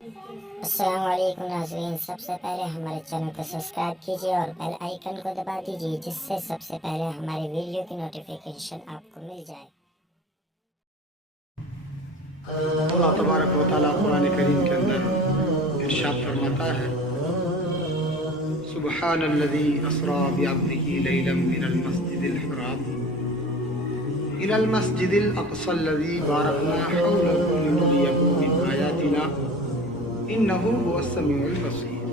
अस्सलाम वालेकुम नाज़रीन, सबसे पहले हमारे चैनल को सब्सक्राइब कीजिए और बेल आइकन को दबा दीजिए, जिससे सबसे पहले हमारे वीडियो की नोटिफिकेशन आपको मिल जाए। अल्लाह तबारक व तआला कुरान करीम के अंदर इरशाद फरमाता है, सुब्हानल्लज़ी अस्रा बिअब्दिही लैलन मिनल मस्जिदिल हराम इलल मस्जिदिल अक़सल्लज़ी बारकना हौलहु लिनुरियहु मिन आयातिना इन्नहु हुवस समीउल बसीर।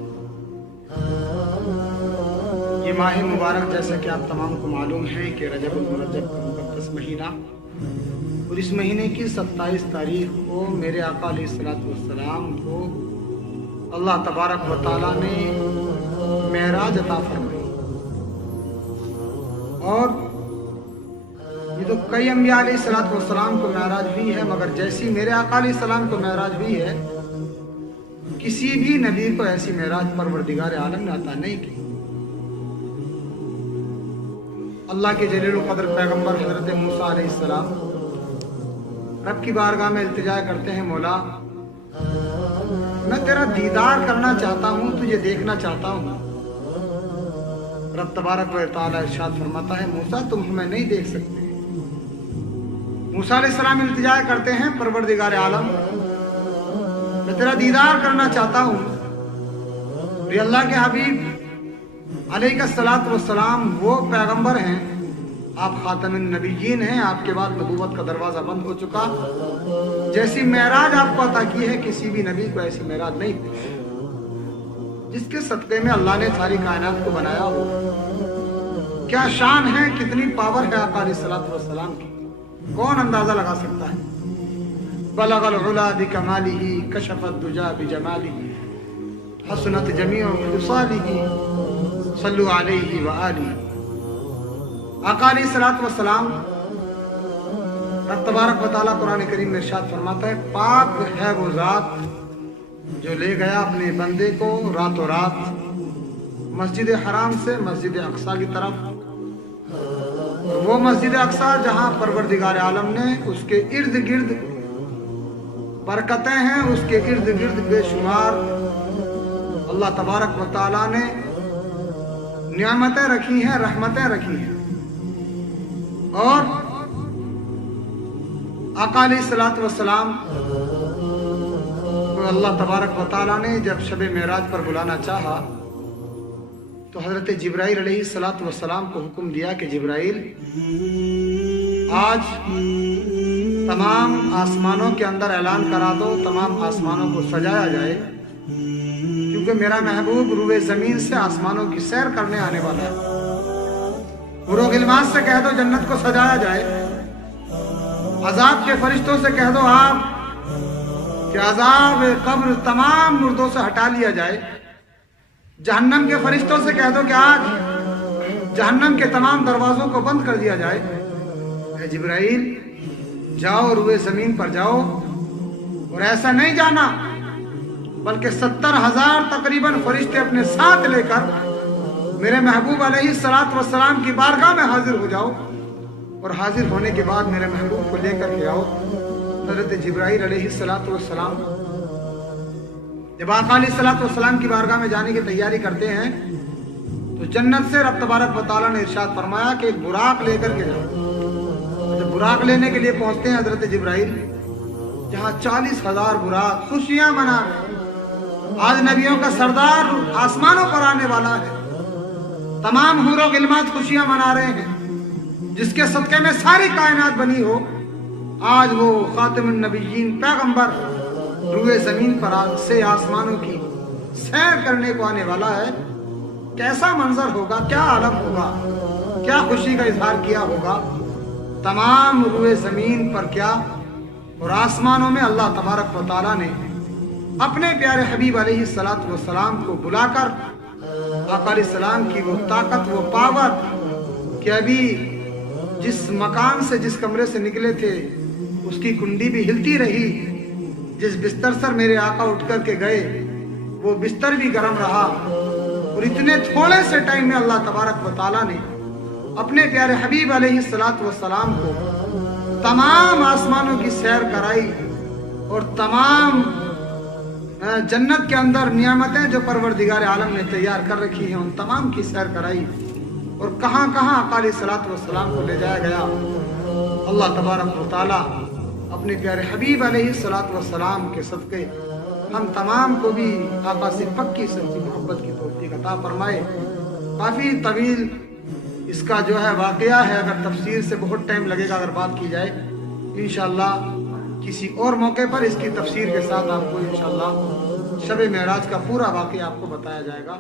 ये माह मुबारक, जैसा कि आप तमाम को मालूम है कि रजबुल मुरज्जब का मुक़द्दस महीना और इस महीने की 27 तारीख को मेरे आका अलैहिस्सलातु वस्सलाम को अल्लाह तबारक व तआला ने मेराज अता फरमाई। और ये तो कई अंबिया अलैहिस्सलातु वस्सलाम को मेराज हुई है, मगर जैसी मेरे आका अलैहिस्सलाम को मेराज हुई है, किसी भी नबी को ऐसी मेराज परवरदिगार आलम ने अता नहीं की। अल्लाह के जलील क़द्र पैगंबर हज़रत मूसा अलैहिस्सलाम रब की बारगाह में इल्तिजा करते हैं, मौला मैं तेरा दीदार करना चाहता हूँ, तुझे देखना चाहता हूँ। रब तबारक व तआला इरशाद फरमाता है, मूसा तुम हमें नहीं देख सकते। मूसा अलैहिस्सलाम इल्तिजा करते हैं, परवरदिगार आलम मैं तेरा दीदार करना चाहता हूँ। अल्लाह के हबीब अलैहिस्सलातु वस्सलाम वो पैगंबर हैं, आप खातमुन नबिय्यीन हैं, आपके बाद नबूवत का दरवाज़ा बंद हो चुका। जैसी मेराज आपको अता की है, किसी भी नबी को ऐसी मेराज नहीं, जिसके सदक़े में अल्लाह ने सारी कायनात को बनाया हो। क्या शान है, कितनी पावर है आका अलैहिस्सलातु वस्सलाम की, कौन अंदाज़ा लगा सकता है। बलगल उला बिकमालिही कशफत दुजा बिजमालिही हसनत जमीउ खुसालिही सल्लु अलैहि व आलिही। आका अलैहिस्सलातु वस्सलाम रब तबारक व तआला कुरान करीम में इरशाद फरमाता है, पाक है वो ज़ात जो ले गया अपने बंदे को रातों रात मस्जिद हराम से मस्जिद अक्सा की तरफ। वो मस्जिद अक्सा जहाँ परवरदिगार आलम ने उसके इर्द गिर्द बरकतें हैं, उसके इर्द गिर्द बेशुमार अल्लाह तबारक व तआला ने नियामतें रखी हैं, रहमतें रखी हैं। और आका अलैहिस्सलातु वस्सलाम को अल्लाह तबारक व तआला ने जब शब मेराज पर बुलाना चाहा, तो हज़रत जिब्राइल अलैहिस्सलातु वस्सलाम को हुक्म दिया कि जिब्राइल आज तमाम आसमानों के अंदर ऐलान करा दो, तमाम आसमानों को सजाया जाए, क्योंकि मेरा महबूब रूए ज़मीन से आसमानों की सैर करने आने वाला है। हुरो गिलमान से कह दो जन्नत को सजाया जाए, अजाब के फरिश्तों से कह दो आप कि अजाब कब्र तमाम मुर्दों से हटा लिया जाए, जहन्नम के फरिश्तों से कह दो कि आज जहन्नम के तमाम दरवाजों को बंद कर दिया जाए। जिब्राइल जाओ, रूए ज़मीन पर जाओ, और ऐसा नहीं जाना बल्कि 70,000 तकरीबन फरिश्ते अपने साथ लेकर मेरे महबूब अलैहिस्सलातु वस्सलाम की बारगाह में हाजिर हो जाओ, और हाजिर होने के बाद मेरे महबूब को लेकर के आओ। हज़रत जिब्राइल अलैहिस्सलातु वस्सलाम जब आका अलैहिस्सलातु वस्सलाम की बारगाह में जाने की तैयारी करते हैं, तो जन्नत से रब तबारक व तआला ने इरशाद फरमाया कि एक बुराक लेकर के जाओ। जब बुराक लेने के लिए पहुंचते हैं हज़रत जिब्राइल, जहाँ 40,000 बुराक खुशियां मना रहे, आज नबियों का सरदार आसमानों पर आने वाला है, तमाम हूरो गिलमात खुशियां मना रहे हैं, जिसके सदक़े में सारी कायनात बनी हो। आज वो खातिमुन नबिय्यीन पैगंबर रूए ज़मीन पर से आसमानों की सैर करने को आने वाला है। कैसा मंजर होगा, क्या आलम होगा, क्या खुशी का इजहार किया होगा तमाम रूए ज़मीन पर, क्या और आसमानों में। अल्लाह तबारक व तआला ने अपने प्यारे हबीब अलैहिस्सलातु वस्सलाम को बुलाकर आका अलैहिस्सलाम की वो ताकत, वो पावर कि अभी जिस मकान से, जिस कमरे से निकले थे, उसकी कुंडी भी हिलती रही। जिस बिस्तर से मेरे आका उठ कर के गए, वो बिस्तर भी गर्म रहा। और इतने थोड़े से टाइम में अल्लाह तबारक व तआला ने अपने प्यारे हबीब अलैहिस्सलातु वस्सलाम को तमाम आसमानों की सैर कराई, और तमाम जन्नत के अंदर नियामतें जो परवरदिगार आलम ने तैयार कर रखी हैं उन तमाम की सैर कराई और कहाँ कहाँ अकाली सलात व सलाम को ले जाया गया। अल्लाह तबारक व तआला अपने प्यारे हबीब अलैहिस्सलात व सलाम के सदक़े हम तमाम को भी आका से पक्की सच्ची मोहब्बत की तौफीक अता फरमाए। काफ़ी तवील इसका जो है वाक़या है, अगर तफसीर से बहुत टाइम लगेगा अगर बात की जाए। इंशाअल्लाह किसी और मौके पर इसकी तफसीर के साथ आपको इंशाअल्लाह शब मेराज का पूरा वाक़या आपको बताया जाएगा।